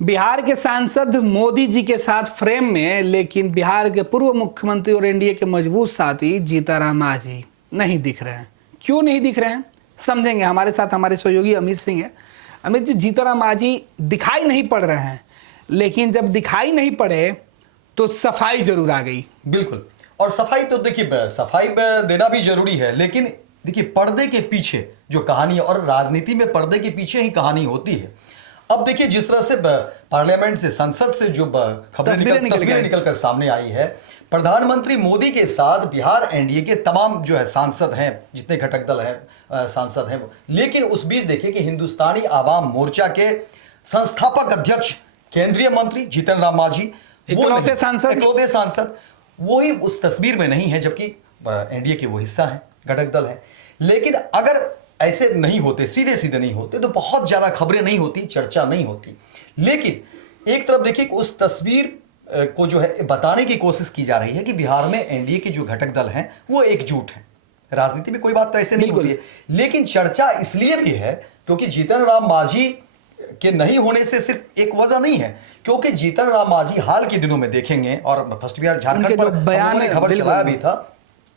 बिहार के सांसद मोदी जी के साथ फ्रेम में, लेकिन बिहार के पूर्व मुख्यमंत्री और एनडीए के मजबूत साथी जीतनराम मांझी नहीं दिख रहे हैं। क्यों नहीं दिख रहे हैं समझेंगे। हमारे साथ हमारे सहयोगी अमित सिंह है। अमित जी, जीतनराम मांझी दिखाई नहीं पड़ रहे हैं, लेकिन जब दिखाई नहीं पड़े तो सफाई जरूर आ गई। बिल्कुल, और सफाई तो देखिए, सफाई देना भी जरूरी है, लेकिन देखिए पर्दे के पीछे जो कहानी है, और राजनीति में पर्दे के पीछे ही कहानी होती है। अब देखिए जिस तरह से पार्लियामेंट से, संसद से जो तस्वीरें निकल कर सामने आई है, प्रधानमंत्री मोदी के साथ बिहार एनडीए के तमाम जो है सांसद हैं, जितने घटक दल हैं सांसद हैं, लेकिन उस बीच देखिए कि हिंदुस्तानी आवाम मोर्चा के संस्थापक अध्यक्ष, केंद्रीय मंत्री जीतनराम मांझी, इकलौते सांसद वो ही उस तस्वीर में नहीं है, जबकि एनडीए के वो हिस्सा है, घटक दल है। लेकिन अगर ऐसे नहीं होते, सीधे सीधे नहीं होते, तो बहुत ज्यादा खबरें नहीं होती, चर्चा नहीं होती। लेकिन एक तरफ देखिए कि उस तस्वीर को जो है बताने की कोशिश की जा रही है कि बिहार में एनडीए के जो घटक दल हैं वो एकजुट हैं। राजनीति में कोई बात तो ऐसे नहीं होती है, लेकिन चर्चा इसलिए भी है क्योंकि जीतनराम मांझी के नहीं होने से सिर्फ एक वजह नहीं है, क्योंकि जीतनराम मांझी हाल के दिनों में देखेंगे, और फर्स्ट बिहार झारखंड पर बयान ने खबर चलाया भी था,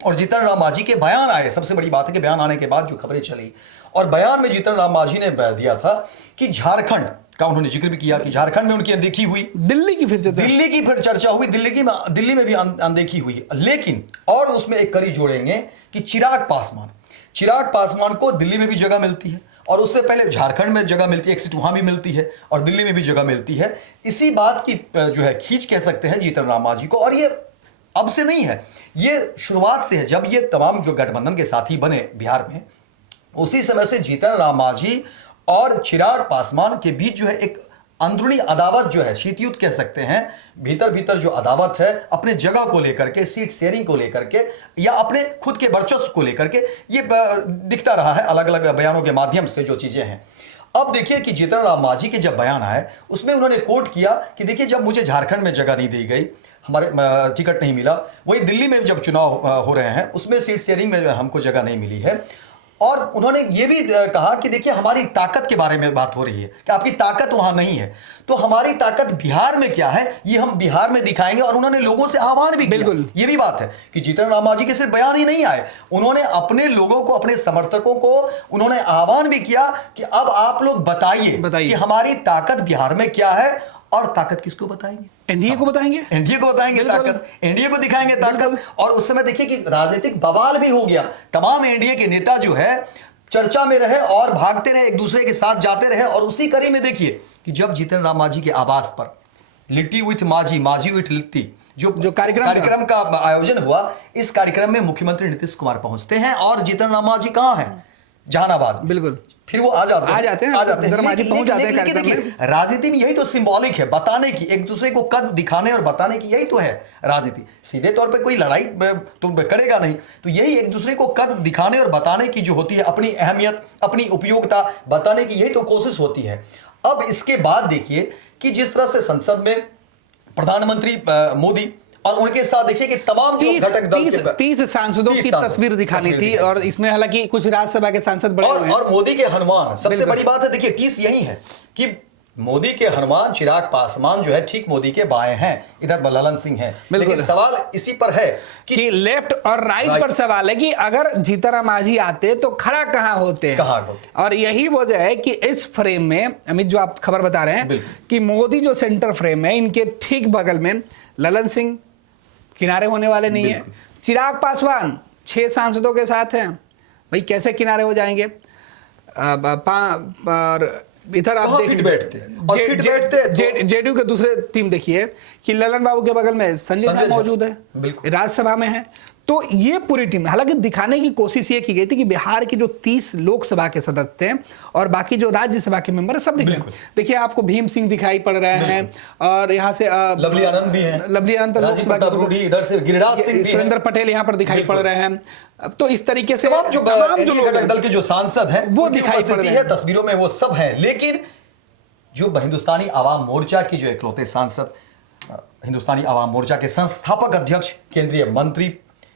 और जीतनराम मांझी के बयान आए। सबसे बड़ी बात है कि बयान आने के बाद जो खबरें चली, और बयान में जीतनराम मांझी ने दिया था कि झारखंड का उन्होंने जिक्र भी किया कि झारखंड में उनकी अनदेखी हुई, दिल्ली की फिर चर्चा हुई, दिल्ली में भी अनदेखी हुई। लेकिन और उसमें एक कड़ी जोड़ेंगे कि चिराग पासवान को दिल्ली में भी जगह मिलती है, और उससे पहले झारखंड में जगह मिलती है, एक सीट वहां भी मिलती है, और दिल्ली में भी जगह मिलती है। इसी बात की जो है खींच कह सकते हैं जीतनराम मांझी को। और ये अब से नहीं है, ये शुरुआत से है। जब ये तमाम जो गठबंधन के साथी बने बिहार में, उसी समय से जीतनराम मांझी और चिराग पासवान के बीच जो है एक अंदरूनी अदावत जो है, शीतयुद्ध कह सकते हैं, भीतर जो अदावत है अपने जगह को लेकर के, सीट शेयरिंग को लेकर के, या अपने खुद के वर्चस्व को लेकर के, ये दिखता रहा है अलग अलग बयानों के माध्यम से जो चीजें हैं। अब देखिए कि जीतनराम मांझी के जब बयान आए, उसमें उन्होंने कोट किया कि देखिए जब मुझे झारखंड में जगह नहीं दी गई, हमारे टिकट नहीं मिला, वही दिल्ली में जब चुनाव हो रहे हैं उसमें सीट शेयरिंग में हमको जगह नहीं मिली है। और उन्होंने ये भी कहा कि देखिए हमारी ताकत के बारे में बात हो रही है कि आपकी ताकत वहां नहीं है, तो हमारी ताकत बिहार में क्या है ये हम बिहार में दिखाएंगे। और उन्होंने लोगों से आह्वान भी किया। ये भी बात है कि जीतनराम मांझी के सिर्फ बयान ही नहीं आए, उन्होंने अपने लोगों को, अपने समर्थकों को उन्होंने आह्वान भी किया कि अब आप लोग बताइए कि हमारी ताकत बिहार में क्या है, और ताकत किसको बताएंगे? एनडीए को बताएंगे ताकत, एनडीए को दिखाएंगे ताकत। और उस समय देखिए कि राजनीतिक बवाल भी हो गया, तमाम एनडीए के नेता जो है चर्चा में रहे और भागते रहे, एक दूसरे के साथ जाते रहे। और उसी कड़ी में देखिए कि जब जीतनराम मांझी के आवास पर लिट्टी विथ मांझी, मांझी विथ लिट्टी जो कार्यक्रम का आयोजन हुआ, इस कार्यक्रम में मुख्यमंत्री नीतीश कुमार पहुंचते हैं, और जीतनराम मांझी कहां है? जहानाबाद। बिल्कुल, फिर वो आ जाते हैं। लेकिन देखिए राजनीति में यही तो सिंबॉलिक है, बताने की, एक दूसरे को कद दिखाने और बताने की, यही तो है राजनीति। सीधे तौर पे कोई लड़ाई तो करेगा नहीं, तो यही एक दूसरे को कद दिखाने और बताने की जो होती है, अपनी अहमियत, अपनी उपयोगिता बताने की, यही तो कोशिश होती है। अब इसके बाद देखिए कि जिस तरह से संसद में प्रधानमंत्री मोदी और उनके साथ देखिए कि तमाम जो घटक दल के 30 सांसदों की तस्वीर दिखानी थी, और इसमें हालांकि कुछ राज्यसभा के सांसद बड़े हुए हैं, और मोदी के हनुमान सबसे बड़ी बात है। देखिए 30 यही है कि मोदी के हनुमान चिराग पासवान जो है ठीक मोदी के बाएं हैं, इधर ललन सिंह है। लेकिन सवाल इसी पर है कि लेफ्ट और राइट पर सवाल है कि अगर जीतनराम मांझी आते तो खड़ा कहां होते। और यही वजह है कि इस फ्रेम में, अमित जो आप खबर बता रहे हैं कि मोदी जो सेंटर फ्रेम है, इनके ठीक बगल में ललन सिंह किनारे होने वाले नहीं है। चिराग पासवान 6 सांसदों के साथ हैं, भाई कैसे किनारे हो जाएंगे? इधर आप जेडीयू के दूसरे टीम देखिए कि ललन बाबू के बगल में संजय झा मौजूद है, राज्यसभा में है। तो ये पूरी टीम, हालांकि दिखाने की कोशिश ये की गई थी कि बिहार के जो 30 लोकसभा के सदस्य थे और बाकी जो राज्यसभा के मेंबर है सब दिख रहे हैं। देखिए आपको भीम सिंह दिखाई पड़ रहे हैं, और यहाँ से लवली आनंद भी हैं, लवली आनंद इधर से गिरिराज सिंह, सुरेंद्र पटेल यहाँ पर दिखाई पड़ रहे हैं। अब तो इस तरीके से जो घटक दल के जो सांसद हैं वो दिखाई पड़ रहे हैं, तस्वीरों में वो सब हैं। लेकिन जो हिंदुस्तानी आवाम मोर्चा की जो इकलौते सांसद, हिंदुस्तानी आवाम मोर्चा के संस्थापक अध्यक्ष, केंद्रीय मंत्री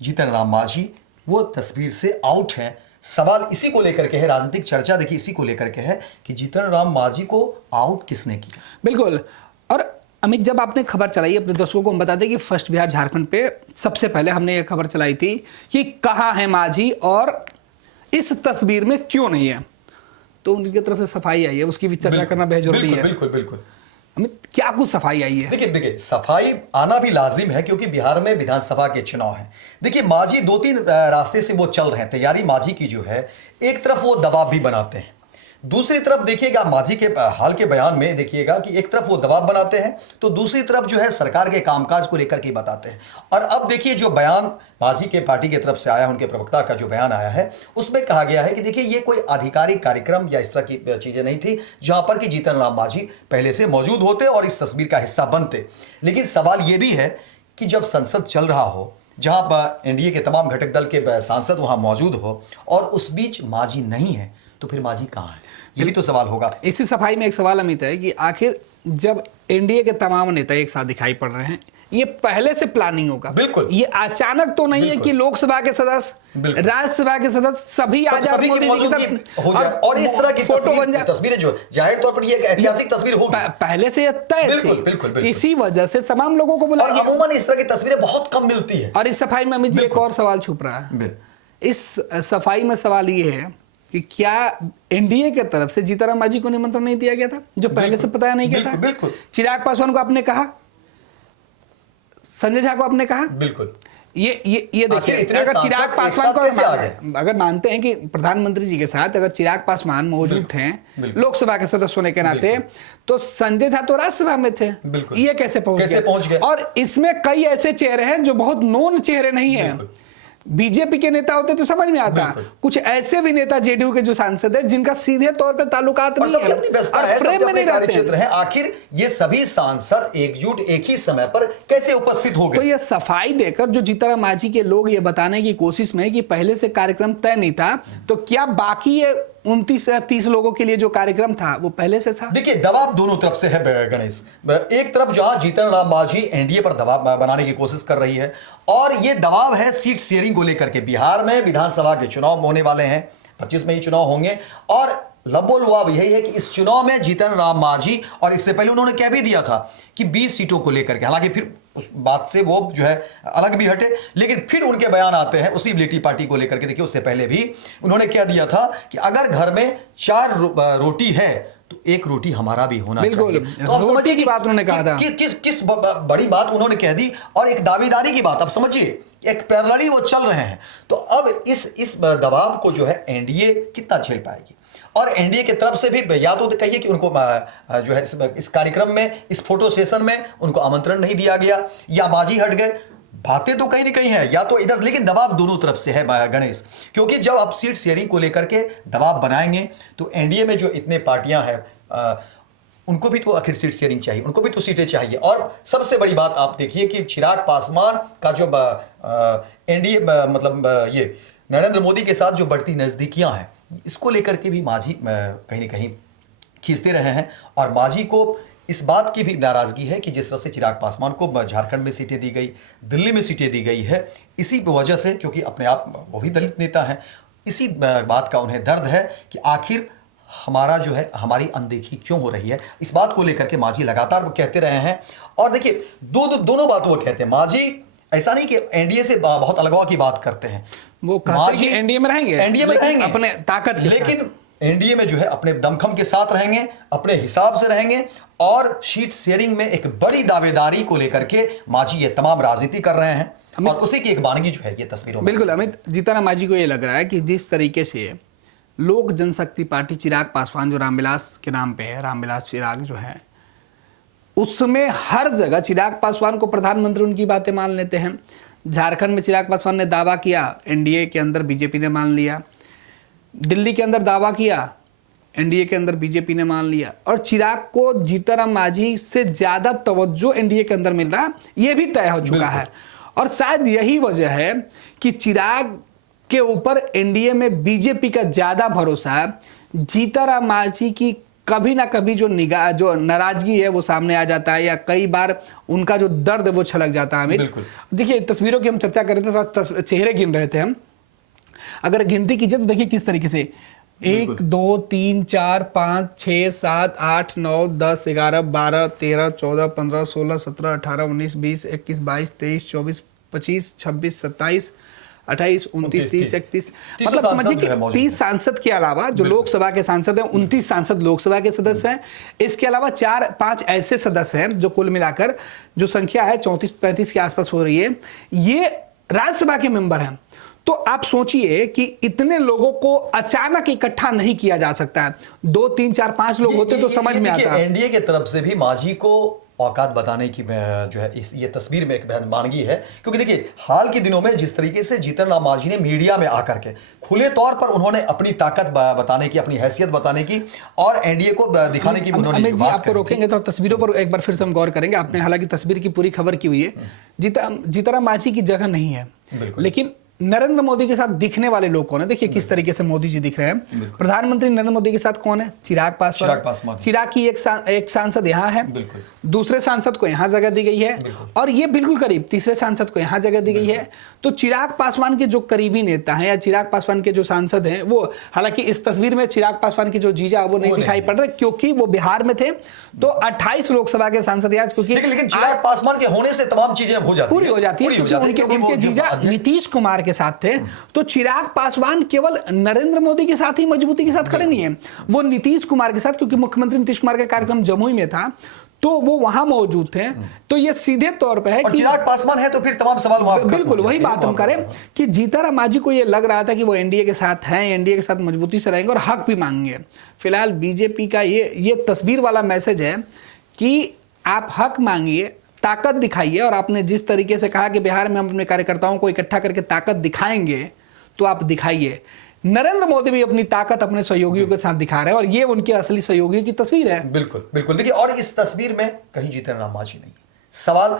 जीतनराम मांझी, वो तस्वीर से आउट हैं। सवाल इसी को लेकर के है, राजनीतिक चर्चा देखिए इसी को लेकर के है कि जीतन राम मांझी को आउट किसने किया। बिल्कुल। और अमित, जब आपने खबर चलाई, अपने दर्शकों को हम बता दें कि फर्स्ट बिहार झारखंड पे सबसे पहले हमने ये खबर चलाई थी कि कहाँ है मांझी और इस तस्वीर में क्यों नहीं है, तो उनकी तरफ से सफाई आई है, उसकी भी चर्चा करना बेहद जरूरी है। बिल्कुल बिल्कुल। अमित, क्या कुछ सफाई आई है? देखिए सफाई आना भी लाजिम है क्योंकि बिहार में विधानसभा के चुनाव हैं। देखिए मांझी 2-3 रास्ते से वो चल रहे हैं। तैयारी मांझी की जो है, एक तरफ वो दबाव भी बनाते हैं, दूसरी तरफ देखिएगा मांझी के हाल के बयान में देखिएगा कि एक तरफ वो दबाव बनाते हैं तो दूसरी तरफ जो है सरकार के कामकाज को लेकर के बताते हैं। और अब देखिए जो बयान मांझी के पार्टी की तरफ से आया, उनके प्रवक्ता का जो बयान आया है, उसमें कहा गया है कि देखिए ये कोई आधिकारिक कार्यक्रम या इस तरह की चीजें नहीं थी जहां पर कि जीतन राम मांझी पहले से मौजूद होते और इस तस्वीर का हिस्सा बनते। लेकिन सवाल ये भी है कि जब संसद चल रहा हो, जहां पर एनडीए के तमाम घटक दल के सांसद वहां मौजूद हो और उस बीच मांझी नहीं है, तो फिर मांझी कहाँ है, ये भी तो सवाल होगा। इसी सफाई में एक सवाल अमित है कि आखिर जब एनडीए के तमाम नेता एक साथ दिखाई पड़ रहे हैं, ये पहले से प्लानिंग होगा। बिल्कुल, ये अचानक तो नहीं है कि लोकसभा के सदस्य, राज्यसभा के सदस्य सभी आजाद मोदी जी के साथ हो जाए और इस तरह की फोटो बन जाए। तस्वीरें जो जाहिर तौर पर ये एक ऐतिहासिक तस्वीर होगी, पहले से ये तय थी। बिल्कुल। इसी वजह से तमाम लोगों को बुलाया गया। अमूमन इस तरह की तस्वीरें बहुत कम मिलती है। और इस सफाई में अमित जी एक और सवाल छुप रहा है। इस सफाई में सवाल ये है कि क्या एनडीए के तरफ से जीतन मांझी को निमंत्रण नहीं दिया गया था, जो पहले से बताया नहीं गया था? बिल्कुल। चिराग पासवान को आपने कहा, संजय झा को आपने कहा, बिल्कुल। ये देखिए, अगर चिराग पासवान को अगर मानते हैं कि प्रधानमंत्री जी के साथ अगर चिराग पासवान मौजूद थे लोकसभा के सदस्य होने के नाते, तो संजय झा तो राज्यसभा में थे, ये कैसे पहुंच गए? और इसमें कई ऐसे चेहरे हैं जो बहुत नोन चेहरे नहीं है। बीजेपी के नेता होते तो समझ में आता, कुछ ऐसे भी नेता जेडीयू के जो सांसद है जिनका सीधे तौर पर ताल्लुकात नहीं है, अपनी व्यवस्था है, फ्रेम में नहीं कार्यक्षेत्र है। आखिर ये सभी सांसद एकजुट एक ही समय पर कैसे उपस्थित हो गए? तो ये सफाई देकर जो जीतन मांझी के लोग ये बताने की कोशिश में कि पहले से कार्यक्रम तय नहीं था, तो क्या बाकी ये 29 या 30 लोगों के लिए जो कार्यक्रम था वो पहले से था? देखिए दबाव दोनों तरफ से है गणेश। एक तरफ जहां जीतन राम मांझी एनडीए पर दबाव बनाने की कोशिश कर रही है, और ये दबाव है सीट शेयरिंग को लेकर के। बिहार में विधानसभा के चुनाव होने वाले हैं, 25 में ही चुनाव होंगे, और लबोलवाब यही है कि इस चुनाव में जीतन राम मांझी, और इससे पहले उन्होंने कह भी दिया था कि 20 सीटों को लेकर के, हालांकि फिर उस बात से वो जो है अलग भी हटे, लेकिन फिर उनके बयान आते हैं उसी बिलिटी पार्टी को लेकर के। देखिए उससे पहले भी उन्होंने क्या दिया था कि अगर घर में 4 रोटी है तो 1 रोटी हमारा भी होना चाहिए। तो आप समझिए कि बात उन्होंने कहा था, किस बड़ी बात उन्होंने कह दी, और एक दावेदारी की बात। आप समझिए एक पैरेलली वो चल रहे हैं। तो अब इस दबाव को जो है एनडीए कितना झेल पाएगी, और एनडीए की तरफ से भी या तो कहिए कि उनको जो है इस कार्यक्रम में, इस फोटो सेशन में उनको आमंत्रण नहीं दिया गया, या मांझी हट गए। बातें तो कहीं ना कहीं है, या तो इधर, लेकिन दबाव दोनों तरफ से है गणेश, क्योंकि जब आप सीट शेयरिंग को लेकर के दबाव बनाएंगे तो एनडीए में जो इतने पार्टियां हैं उनको भी तो आखिर सीट शेयरिंग चाहिए, उनको भी तो सीटें चाहिए। और सबसे बड़ी बात आप देखिए कि चिराग पासवान का जो एनडीए मतलब ये नरेंद्र मोदी के साथ जो बढ़ती नजदीकियां हैं, इसको लेकर के भी मांझी कहीं ना कहीं खींचते रहे हैं। और मांझी को इस बात की भी नाराजगी है कि जिस तरह से चिराग पासवान को झारखंड में सीटें दी गई, दिल्ली में सीटें दी गई है, इसी वजह से, क्योंकि अपने आप वो भी दलित नेता हैं, इसी बात का उन्हें दर्द है कि आखिर हमारा जो है, हमारी अनदेखी क्यों हो रही है। इस बात को लेकर के मांझी लगातार वो कहते रहे हैं। और देखिए दोनों बात वो कहते हैं। मांझी ऐसा नहीं कि एनडीए से बहुत अलगाव की बात करते हैं, वो कहते हैं कि एनडीए में रहेंगे अपने ताकत, लेकिन एनडीए में जो है अपने दमखम के साथ रहेंगे, अपने हिसाब से रहेंगे, और सीट शेयरिंग में एक बड़ी दावेदारी को लेकर के मांझी ये तमाम राजनीति कर रहे हैं, और उसी की एक वानगी जो है ये तस्वीरों में। बिल्कुल अमित, जीतन राम मांझी को ये लग रहा है कि जिस तरीके से लोक जनशक्ति पार्टी चिराग पासवान जो रामविलास के नाम पे है, रामविलास चिराग जो है, उसमें हर जगह चिराग पासवान को प्रधानमंत्री उनकी बातें मान लेते हैं। झारखंड में चिराग पासवान ने दावा किया, एनडीए के अंदर बीजेपी ने मान लिया। दिल्ली के अंदर दावा किया, एनडीए के अंदर बीजेपी ने मान लिया। और चिराग को जीतन राम मांझी से ज्यादा तवज्जो एनडीए के अंदर मिल रहा, ये भी तय हो चुका है। और शायद यही वजह है कि चिराग के ऊपर एनडीए में बीजेपी का ज्यादा भरोसा है। जीतन राम मांझी की कभी ना कभी जो निगाह, जो नाराजगी है वो सामने आ जाता है, या कई बार उनका जो दर्द वो छलक जाता है। देखिए तस्वीरों की हम चर्चा कर रहे थे, चेहरे गिन रहे थे हम, अगर गिनती कीजिए तो देखिए किस तरीके से 1 2 3 4 5 6 7 8 9 10 11 12 13 14 15 16 17 18 19 20 21 22 23 24 25 26 27 28 29 30 31 मतलब समझिए कि 30 सांसद के अलावा जो लोकसभा के सांसद हैं 29 सांसद लोकसभा के सदस्य हैं। इसके अलावा 4-5 ऐसे सदस्य हैं जो कुल मिलाकर जो संख्या है 34-35 के आसपास हो रही है, ये राज्यसभा के मेंबर हैं। तो आप सोचिए कि इतने लोगों को अचानक इकट्ठा नहीं किया जा सकता है। 2 3 4 5 लोग होते तो समझ में आता। एनडीए की तरफ से भी मांझी को औकात बताने की जो है ये तस्वीर में एक मानगी है, क्योंकि देखिए हाल के दिनों में जिस तरीके से जीतन राम मांझी ने मीडिया में आकर के खुले तौर पर उन्होंने अपनी ताकत बताने की, अपनी हैसियत बताने की और एनडीए को दिखाने की उन्होंने अमित जी आपको रोकेंगे तो तस्वीरों पर एक बार फिर से हम गौर करेंगे। आपने हालांकि तस्वीर की पूरी खबर की हुई है, जीतन राम मांझी की जगह नहीं है, लेकिन नरेंद्र मोदी के साथ दिखने वाले लोग कौन है? देखिए किस तरीके से मोदी जी दिख रहे हैं। प्रधानमंत्री नरेंद्र मोदी के साथ कौन है? चिराग पासवान। चिराग की एक सांसद यहाँ है, दूसरे सांसद को यहाँ जगह दी गई है, और ये बिल्कुल करीब तीसरे सांसद को यहाँ जगह दी गई है। तो चिराग पासवान के जो करीबी नेता हैं या चिराग पासवान के जो सांसद हैं, वो हालांकि इस तस्वीर में चिराग पासवान की जो जीजा वो नहीं दिखाई पड़ रहे क्योंकि वो बिहार में थे। तो 28 लोकसभा के सांसद आज, क्योंकि लेकिन चिराग पासवान के होने से तमाम चीजें पूरी हो जाती है। उनके जीजा नीतीश कुमार के साथ थे। तो चिराग पासवान केवल नरेंद्र मोदी के साथ ही मजबूती के साथ खड़े नहीं है, वो नीतीश कुमार के साथ, क्योंकि मुख्यमंत्री नीतीश कुमार का कार्यक्रम जमुई में था तो वो वहां मौजूद थे। तो ये सीधे तौर पे है कि चिराग पासवान है तो फिर तमाम सवाल वहां बिल्कुल वही बात हम करें कि जीतन राम मांझी को ये लग रहा था कि वो एनडीए के साथ हैं, एनडीए के साथ मजबूती से रहेंगे और हक भी मांगेंगे। फिलहाल बीजेपी का ये तस्वीर वाला मैसेज है कि आप हक मांगिए, ताकत दिखाइए, और आपने जिस तरीके से कहा कि बिहार में हम अपने कार्यकर्ताओं को इकट्ठा करके ताकत दिखाएंगे तो आप दिखाइए। नरेंद्र मोदी भी अपनी ताकत अपने सहयोगियों के साथ दिखा रहे हैं और ये उनके असली सहयोगियों की तस्वीर है। बिल्कुल देखिए, और इस तस्वीर में कहीं जीतन राम मांझी नहीं। सवाल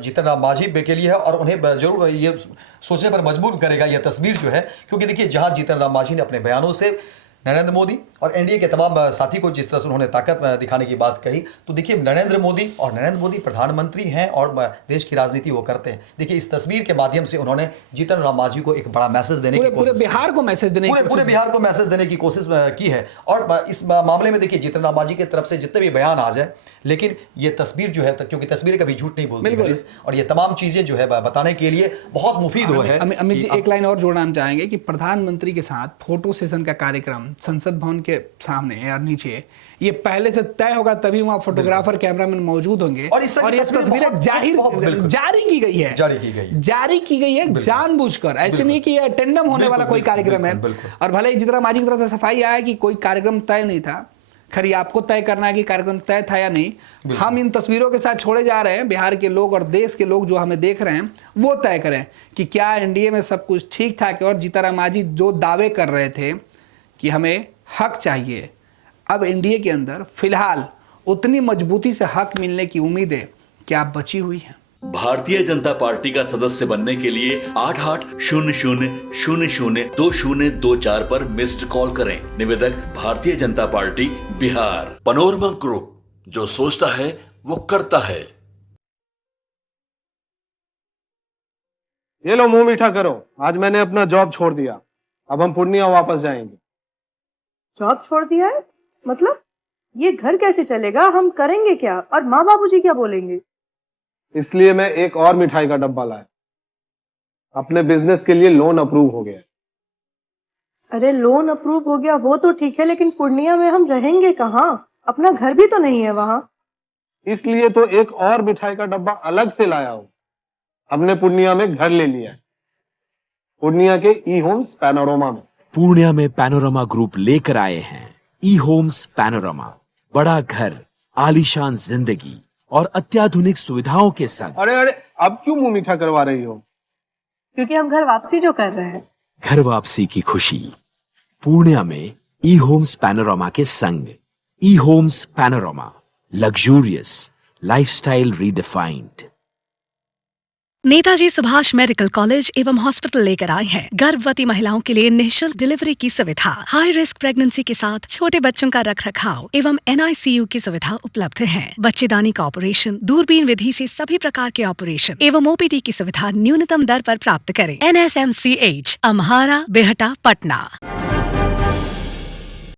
जीतन राम मांझी के लिए है और उन्हें जरूर ये सोचने पर मजबूर करेगा यह तस्वीर जो है, क्योंकि देखिए जहां जीतन राम मांझी ने अपने बयानों से नरेंद्र मोदी और एनडीए के तमाम साथी को जिस तरह से उन्होंने ताकत दिखाने की बात कही, तो देखिए नरेंद्र मोदी प्रधानमंत्री हैं और देश की राजनीति वो करते हैं। देखिए इस तस्वीर के माध्यम से उन्होंने जीतन राम मांझी को एक बड़ा मैसेज देने की पूरे बिहार को मैसेज देने की कोशिश की है। और इस मामले में देखिए जीतन राम मांझी की तरफ से जितने भी बयान आ जाए, लेकिन ये तस्वीर जो है, क्योंकि तस्वीरें कभी झूठ नहीं बोलती, और ये तमाम चीजें जो है बताने के लिए बहुत मुफीद है। अमित जी एक लाइन और जोड़ना हम चाहेंगे कि प्रधानमंत्री के साथ फोटो सेशन का कार्यक्रम संसद भवन के सामने या नीचे ये पहले से तय होगा, तभी वहां फोटोग्राफर कैमरामैन मौजूद होंगे और ये तस्वीरें जारी की गई है जानबूझकर। ऐसे नहीं कि ये अटेंडम होने वाला कोई कार्यक्रम है। और भले ही जितना मांझी की तरफ से सफाई आया कि कोई कार्यक्रम तय नहीं था, खरी आपको तय करना है कि कार्यक्रम तय था या नहीं। हम इन तस्वीरों के साथ छोड़े जा रहे हैं, बिहार के लोग और देश के लोग जो हमें देख रहे हैं वो तय करें कि क्या एनडीए में सब कुछ ठीक ठाक है। और जीतन राम मांझी जो दावे कर रहे थे कि हमें हक चाहिए, अब एनडीए के अंदर फिलहाल उतनी मजबूती से हक मिलने की उम्मीदें क्या बची हुई हैं? भारतीय जनता पार्टी का सदस्य बनने के लिए 8800002024 पर मिस्ड कॉल करें। निवेदक Bharatiya Janata party Bihar. Panorama group, जो सोचता है वो करता है। ये लो मुंह मीठा करो, आज मैंने अपना जॉब छोड़ दिया, अब हम पूर्णिया वापस जाएंगे। जॉब छोड़ दिया है? मतलब ये घर कैसे चलेगा? हम करेंगे क्या? और माँ बाबूजी क्या बोलेंगे? इसलिए मैं एक और मिठाई का डब्बा लाया। अपने बिजनेस के लिए लोन अप्रूव हो गया। अरे लोन अप्रूव हो गया वो तो ठीक है, लेकिन पूर्णिया में हम रहेंगे कहाँ? अपना घर भी तो नहीं है वहां। इसलिए तो एक और मिठाई का डब्बा अलग से लाया हूं। हमने पूर्णिया में घर ले लिया है, पूर्णिया के ई होम्स पैनोरमा में। पूर्णिया में पैनोरमा ग्रुप लेकर आए हैं ई होम्स पैनोरमा। बड़ा घर, आलीशान जिंदगी और अत्याधुनिक सुविधाओं के संग। अरे अब क्यों मुंह मीठा करवा रही हो? क्योंकि हम घर वापसी जो कर रहे हैं। घर वापसी की खुशी पूर्णिया में ई होम्स पैनोरमा के संग। E Homes Panorama, luxurious lifestyle redefined. Netaji Subhash medical college एवं हॉस्पिटल लेकर आए हैं गर्भवती महिलाओं के लिए निःशुल्क डिलीवरी की सुविधा। हाई रिस्क प्रेगनेंसी के साथ छोटे बच्चों का रखरखाव एवं NICU की सुविधा उपलब्ध है। बच्चेदानी का ऑपरेशन, दूरबीन विधि से सभी प्रकार के ऑपरेशन एवं OPD की सुविधा न्यूनतम दर पर प्राप्त करें। NSMCH, अम्हारा, बेहटा, पटना।